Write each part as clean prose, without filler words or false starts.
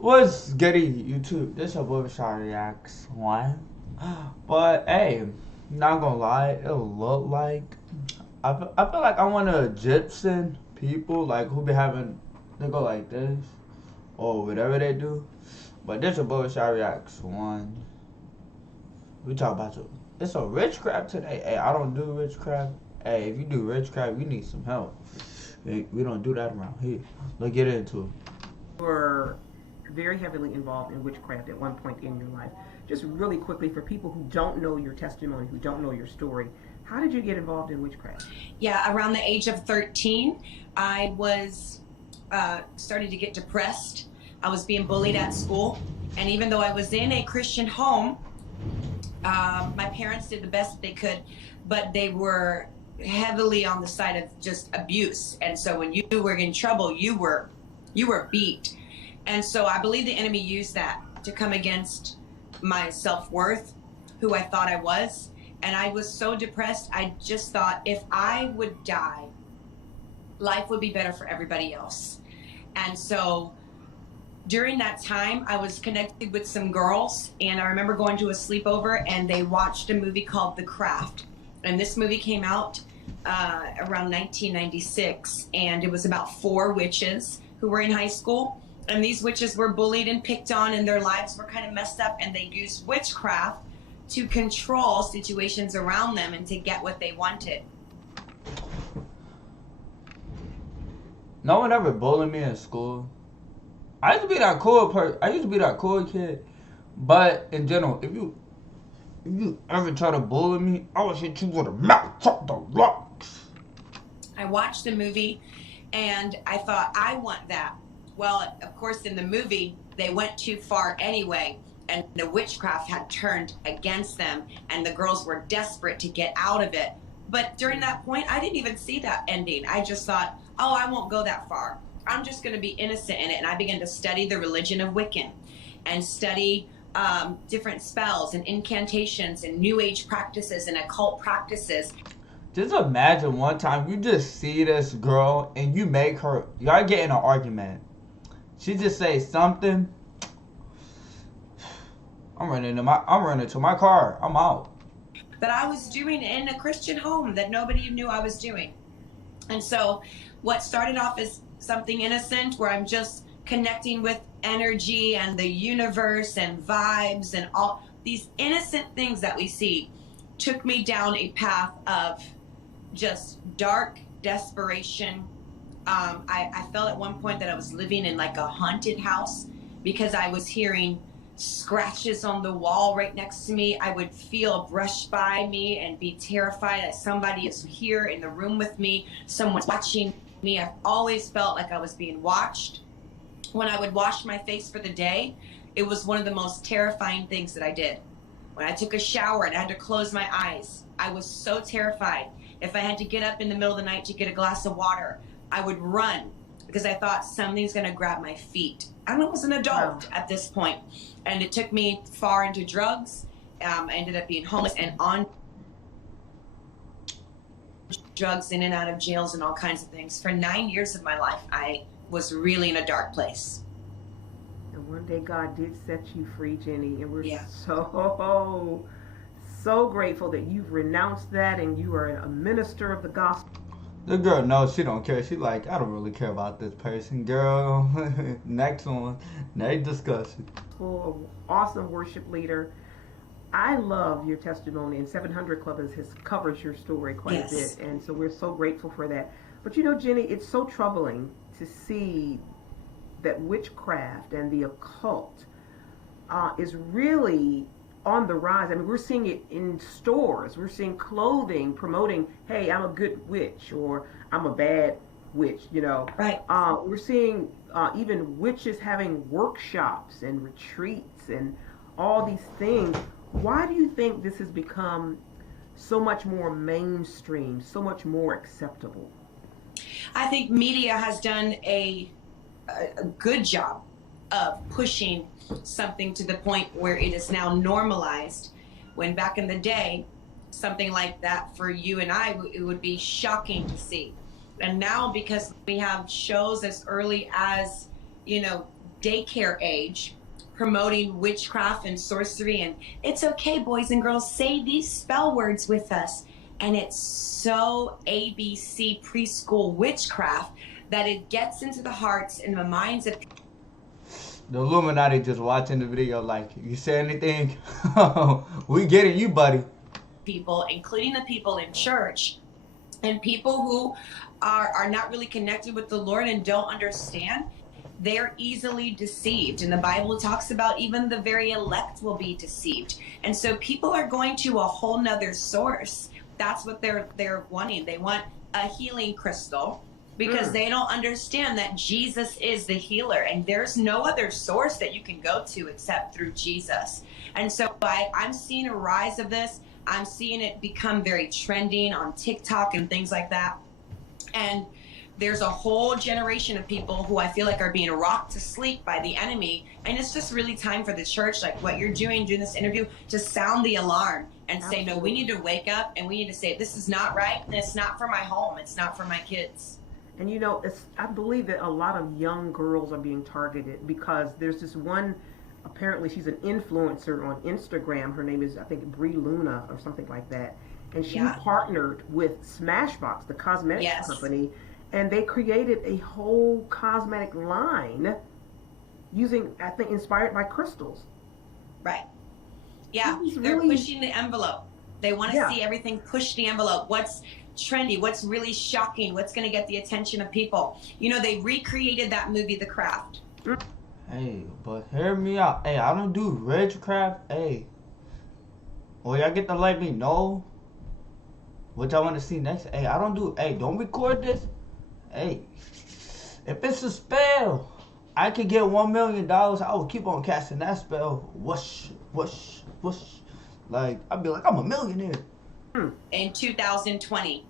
What's getting YouTube? This your boy Rashad Reacts 1. But hey, not gonna lie, it'll look like I feel like I want to Egyptian people like who be having they go like this or whatever they do. But this your boy Rashad Reacts 1. We talk about it's a witchcraft today. Hey, I don't do witchcraft. Hey, if you do witchcraft, you need some help. Hey, we don't do that around here. Let's get into it. Were very heavily involved in witchcraft at one point in your life. Just really quickly, for people who don't know your testimony, who don't know your story, how did you get involved in witchcraft? Yeah, around the age of 13, I was started to get depressed. I was being bullied at school, and even though I was in a Christian home, my parents did the best they could, but they were heavily on the side of just abuse. And so when you were in trouble, you were beat. And so I believe the enemy used that to come against my self-worth, who I thought I was. And I was so depressed, I just thought if I would die, life would be better for everybody else. And so during that time, I was connected with some girls, and I remember going to a sleepover, and they watched a movie called The Craft. And this movie came out around 1996, and it was about 4 witches who were in high school. And these witches were bullied and picked on, and their lives were kind of messed up, and they used witchcraft to control situations around them and to get what they wanted. No one ever bullied me in school. I used to be that cool person. I used to be that cool kid. But in general, if you ever try to bully me, I will hit you with a mouth off the rocks. I watched the movie, and I thought, I want that. Well, of course, in the movie, they went too far anyway, and the witchcraft had turned against them, and the girls were desperate to get out of it. But during that point, I didn't even see that ending. I just thought, oh, I won't go that far. I'm just going to be innocent in it. And I began to study the religion of Wiccan and study different spells and incantations and New Age practices and occult practices. Just imagine one time you just see this girl and you make her, y'all get in an argument. She just say something. I'm running to my car. I'm out. That I was doing in a Christian home that nobody knew I was doing. And so what started off as something innocent where I'm just connecting with energy and the universe and vibes and all these innocent things that we see took me down a path of just dark desperation. I felt at one point that I was living in like a haunted house because I was hearing scratches on the wall right next to me. I would feel brushed by me and be terrified that somebody is here in the room with me, someone's watching me. I've always felt like I was being watched. When I would wash my face for the day, it was one of the most terrifying things that I did. When I took a shower and I had to close my eyes, I was so terrified. If I had to get up in the middle of the night to get a glass of water, I would run because I thought something's gonna grab my feet. I was an adult at this point, and it took me far into drugs. I ended up being homeless and on drugs, in and out of jails and all kinds of things. For 9 years of my life, I was really in a dark place. And one day God did set you free, Jenny, and we're Yeah. so grateful that you've renounced that and you are a minister of the gospel. The girl knows she don't care. She like, I don't really care about this person, girl. Next one. Next discussion. Awesome worship leader. I love your testimony, and 700 Club covers your story quite a bit, and so we're so grateful for that. But you know, Jenny, it's so troubling to see that witchcraft and the occult is really on the rise. I mean, we're seeing it in stores. We're seeing clothing promoting, hey, I'm a good witch, or I'm a bad witch, you know. Right. We're seeing even witches having workshops and retreats and all these things. Why do you think this has become so much more mainstream, so much more acceptable? I think media has done a good job of pushing something to the point where it is now normalized, when back in the day, something like that for you and I, it would be shocking to see. And now, because we have shows as early as, you know, daycare age, promoting witchcraft and sorcery, and it's okay, boys and girls, say these spell words with us. And it's so ABC preschool witchcraft that it gets into the hearts and the minds of The Illuminati just watching the video like, you say anything? We getting you, buddy. people, including the people in church, and people who are not really connected with the Lord and don't understand. They're easily deceived, and the Bible talks about even the very elect will be deceived. And so people are going to a whole nother source. That's what they're wanting. They want a healing crystal because they don't understand that Jesus is the healer, and there's no other source that you can go to except through Jesus. And so I'm seeing a rise of this. I'm seeing it become very trending on TikTok and things like that. And there's a whole generation of people who I feel like are being rocked to sleep by the enemy. And it's just really time for the church, like what you're doing this interview, to sound the alarm and say, no, we need to wake up and we need to say, this is not right. And it's not for my home. It's not for my kids. And you know, I believe that a lot of young girls are being targeted because there's this one, apparently she's an influencer on Instagram. Her name is, I think, Brie Luna or something like that. And she partnered with Smashbox, the cosmetics company, and they created a whole cosmetic line using, I think, inspired by crystals. Right. Yeah, they're pushing the envelope. They want to see everything push the envelope. What's trendy? What's really shocking? What's going to get the attention of people? You know, they recreated that movie, The Craft. Hey, but hear me out. Hey, I don't do witchcraft. Hey, or y'all get to let me know what y'all want to see next. Hey, I don't do. Hey, don't record this. Hey, if it's a spell, I could get $1 million. I would keep on casting that spell. Whoosh, whoosh, whoosh. Like, I'd be like, I'm a millionaire. In 2020.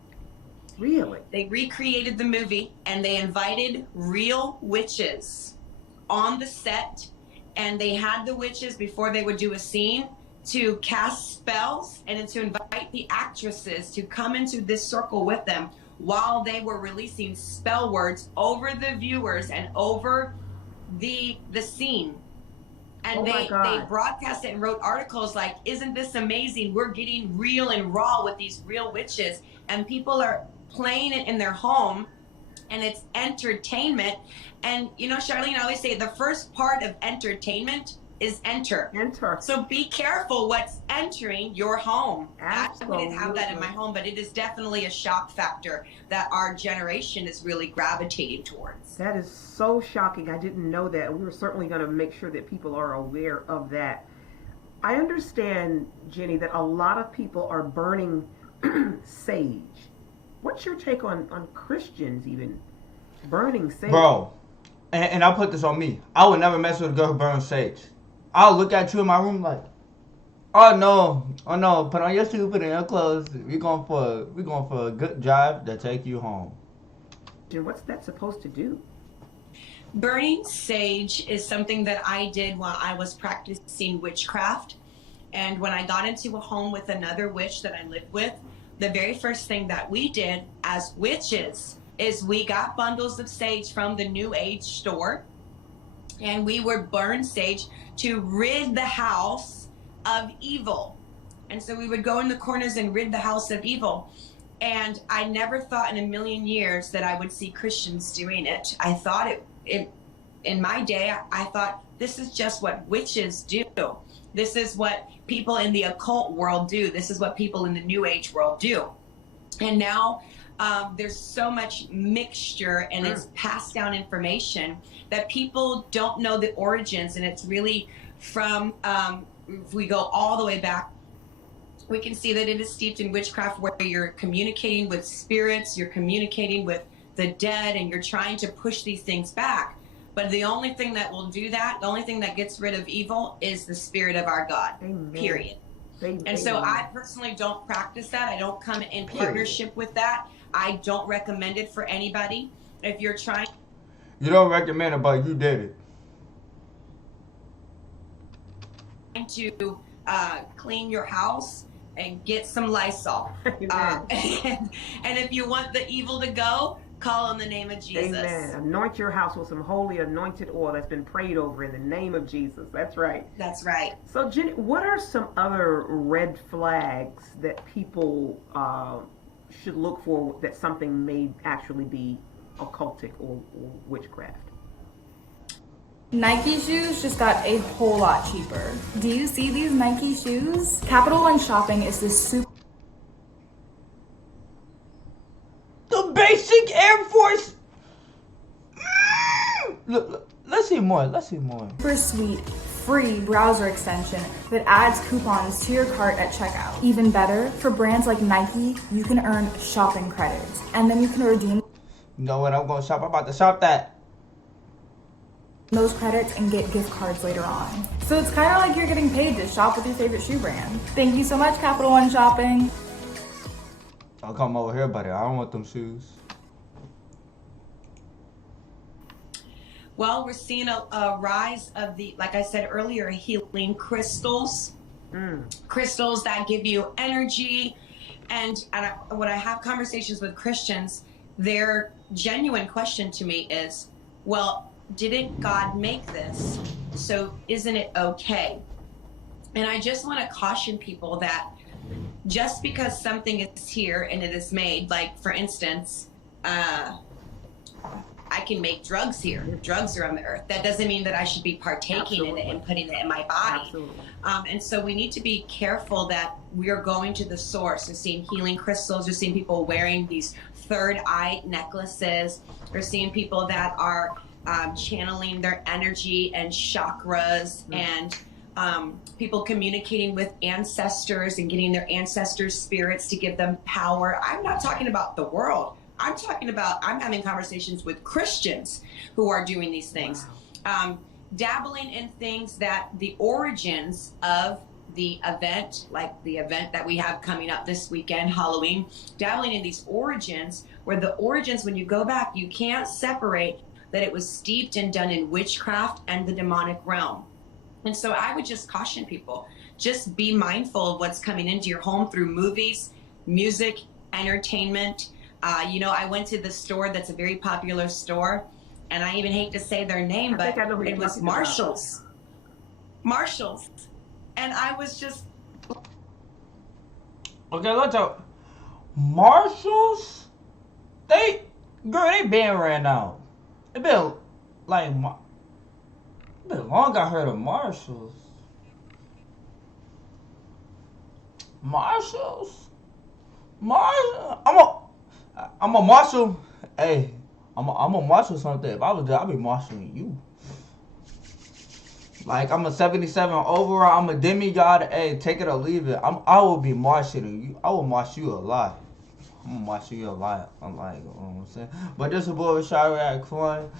Really? They recreated the movie and they invited real witches on the set, and they had the witches before they would do a scene to cast spells and to invite the actresses to come into this circle with them while they were releasing spell words over the viewers and over the scene. And they broadcast it and wrote articles like, isn't this amazing? We're getting real and raw with these real witches. And people are playing it in their home, and it's entertainment. And, you know, Charlene, I always say the first part of entertainment is enter. So be careful what's entering your home. Absolutely. I didn't have that in my home, but it is definitely a shock factor that our generation is really gravitating towards. That is so shocking. I didn't know that. We're certainly going to make sure that people are aware of that. I understand, Jenny, that a lot of people are burning sage. What's your take on Christians even burning sage? Bro, and I'll put this on me. I would never mess with a girl who burns sage. I'll look at you in my room like, oh no, put on your shoe, put on your clothes. We're going for a good drive to take you home. And what's that supposed to do? Burning sage is something that I did while I was practicing witchcraft. And when I got into a home with another witch that I lived with, the very first thing that we did as witches is we got bundles of sage from the New Age store, and we would burn sage to rid the house of evil. And so we would go in the corners and rid the house of evil. And I never thought in a million years that I would see Christians doing it. I thought it in my day, I thought this is just what witches do. This is what people in the occult world do. This is what people in the New Age world do. And now there's so much mixture, and it's passed down information that people don't know the origins. And it's really from, if we go all the way back, we can see that it is steeped in witchcraft, where you're communicating with spirits, you're communicating with the dead, and you're trying to push these things back. But the only thing that will do that, the only thing that gets rid of evil, is the Spirit of our God. Amen. Period. Amen. And so I personally don't practice that. I don't come in partnership with that. I don't recommend it for anybody. If you're trying... You don't recommend it, but you did it. ...to clean your house and get some Lysol. And if you want the evil to go, Call on the name of Jesus. Amen. Anoint your house with some holy anointed oil that's been prayed over in the name of Jesus. That's right. That's right. So, Jenny, what are some other red flags that people should look for that something may actually be occultic or witchcraft? Nike shoes just got a whole lot cheaper. Do you see these Nike shoes? Capital One Shopping is this super The basic Air Force. Look, let's see more. sweet free browser extension that adds coupons to your cart at checkout. Even better, for brands like Nike, you can earn shopping credits, and then you can redeem You know what? I'm gonna shop. I'm about to shop that. those credits and get gift cards later on. So it's kind of like you're getting paid to shop with your favorite shoe brand. Thank you so much, Capital One Shopping. I'll come over here, buddy. I don't want them shoes. Well, we're seeing a rise of the, like I said earlier, healing crystals. Crystals that give you energy. And when I have conversations with Christians, their genuine question to me is, well, didn't God make this? So isn't it okay? And I just want to caution people that just because something is here and it is made, like for instance, I can make drugs here. Drugs are on the earth. That doesn't mean that I should be partaking in it and putting it in my body. And so we need to be careful that we are going to the source. We're seeing healing crystals. We're seeing people wearing these third eye necklaces. We're seeing people that are channeling their energy and chakras and people communicating with ancestors and getting their ancestors' spirits to give them power. I'm not talking about the world. I'm having conversations with Christians who are doing these things. Dabbling in things that the origins of the event, like the event that we have coming up this weekend, Halloween, dabbling in these origins, where the origins, when you go back, you can't separate that it was steeped and done in witchcraft and the demonic realm. And so I would just caution people, just be mindful of what's coming into your home through movies, music, entertainment. I went to the store that's a very popular store, and I even hate to say their name, but it was Marshall's. Marshall's. And I was just... Okay, let's talk. Marshalls? They been ran out. It been long I heard of Marshalls. I'm a marshal. Hey, I'm a marshal something. If I was there, I'd be marshalling you. Like, I'm a 77 overall. I'm a demigod. Hey, take it or leave it. I will be marshalling you. I will marshal you a lot. I'm gonna marshal you a lot. I'm like, you know what I'm saying? But this is a boy with Rashad.